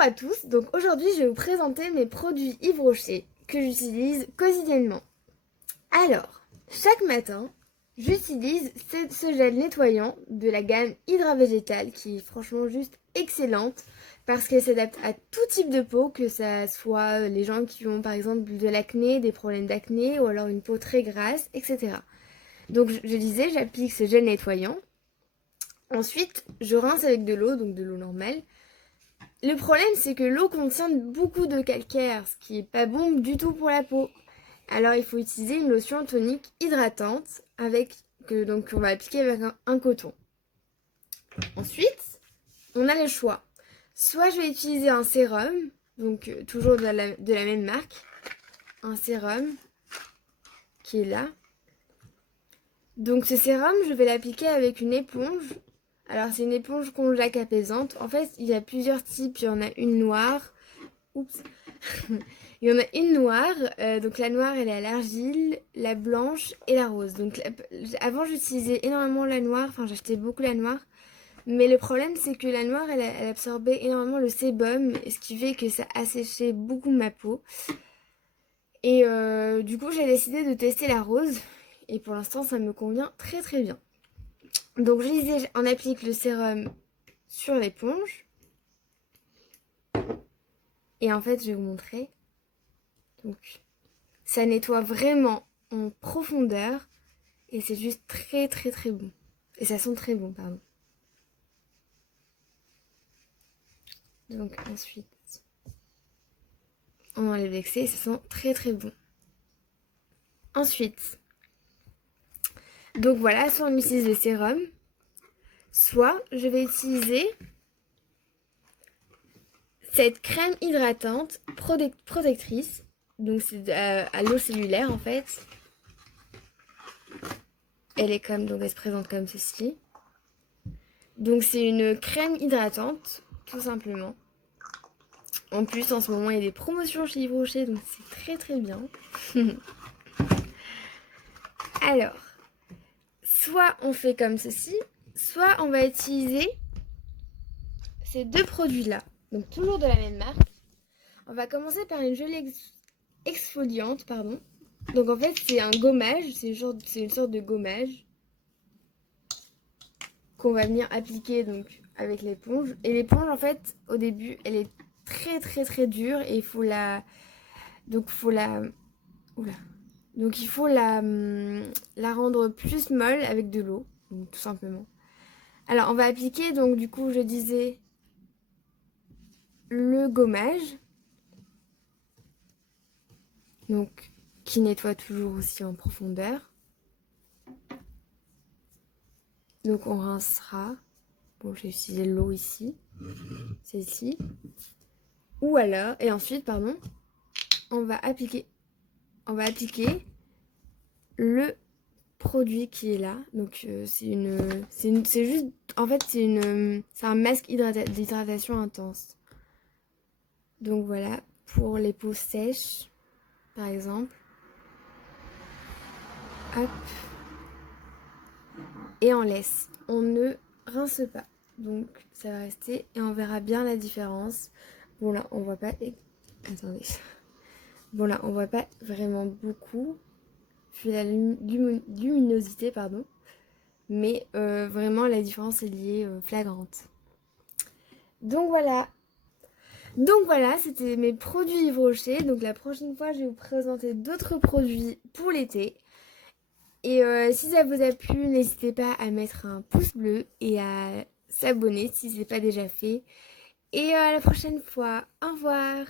Bonjour à tous, donc aujourd'hui je vais vous présenter mes produits Yves Rocher que j'utilise quotidiennement. Alors, chaque matin, j'utilise ce gel nettoyant de la gamme Hydra Végétal qui est franchement juste excellente parce qu'elle s'adapte à tout type de peau, que ça soit les gens qui ont par exemple de l'acné, des problèmes d'acné ou alors une peau très grasse, etc. Donc je disais, j'applique ce gel nettoyant. Ensuite, je rince avec de l'eau, donc de l'eau normale. Le problème, c'est que l'eau contient beaucoup de calcaire, ce qui est pas bon du tout pour la peau. Alors, il faut utiliser une lotion tonique hydratante donc on va appliquer avec un coton. Ensuite, on a le choix. Soit je vais utiliser un sérum, donc toujours de la même marque, un sérum qui est là. Donc ce sérum, je vais l'appliquer avec une éponge. Alors c'est une éponge Conjac apaisante. En fait, il y a plusieurs types. Il y en a une noire. Oups. Il y en a une noire. Donc la noire, elle est à l'argile, la blanche et la rose. Donc avant, j'utilisais énormément la noire. Enfin, j'achetais beaucoup la noire. Mais le problème, c'est que la noire, elle absorbait énormément le sébum. Ce qui fait que ça asséchait beaucoup ma peau. Et du coup, j'ai décidé de tester la rose. Et pour l'instant, ça me convient très très bien. Donc je disais, on applique le sérum sur l'éponge. Et en fait, je vais vous montrer. Donc, ça nettoie vraiment en profondeur. Et c'est juste très très très bon. Et ça sent très bon, pardon. Donc ensuite, on enlève l'excès et ça sent très très bon. Ensuite, donc voilà, soit on utilise le sérum, soit je vais utiliser cette crème hydratante protectrice. Donc c'est à l'eau cellulaire en fait. Elle se présente comme ceci. Donc c'est une crème hydratante, tout simplement. En plus, en ce moment, il y a des promotions chez Yves Rocher, donc c'est très très bien. Alors, soit on fait comme ceci, soit on va utiliser ces deux produits-là. Donc toujours de la même marque. On va commencer par une gelée exfoliante, pardon. Donc en fait, c'est un gommage, c'est une sorte de gommage qu'on va venir appliquer donc avec l'éponge. Et l'éponge, en fait, au début, elle est très très très dure et il faut la... Donc il faut la rendre plus molle avec de l'eau, tout simplement. Alors on va appliquer, donc du coup je disais, le gommage. Donc qui nettoie toujours aussi en profondeur. Donc on rincera. Bon, j'ai utilisé l'eau ici. Celle-ci. Ou alors, et ensuite, pardon, on va appliquer le produit qui est là. Donc c'est juste, en fait c'est un masque d'hydratation intense. Donc voilà, pour les peaux sèches, par exemple. Hop. Et on laisse. On ne rince pas. Donc ça va rester et on verra bien la différence. Bon là, on voit pas... Attendez. Bon là, on voit pas vraiment beaucoup. Vu la luminosité, pardon. Mais vraiment, la différence est liée flagrante. Donc voilà. C'était mes produits Yves Rocher. Donc la prochaine fois, je vais vous présenter d'autres produits pour l'été. Et si ça vous a plu, n'hésitez pas à mettre un pouce bleu et à s'abonner si ce n'est pas déjà fait. Et à la prochaine fois. Au revoir.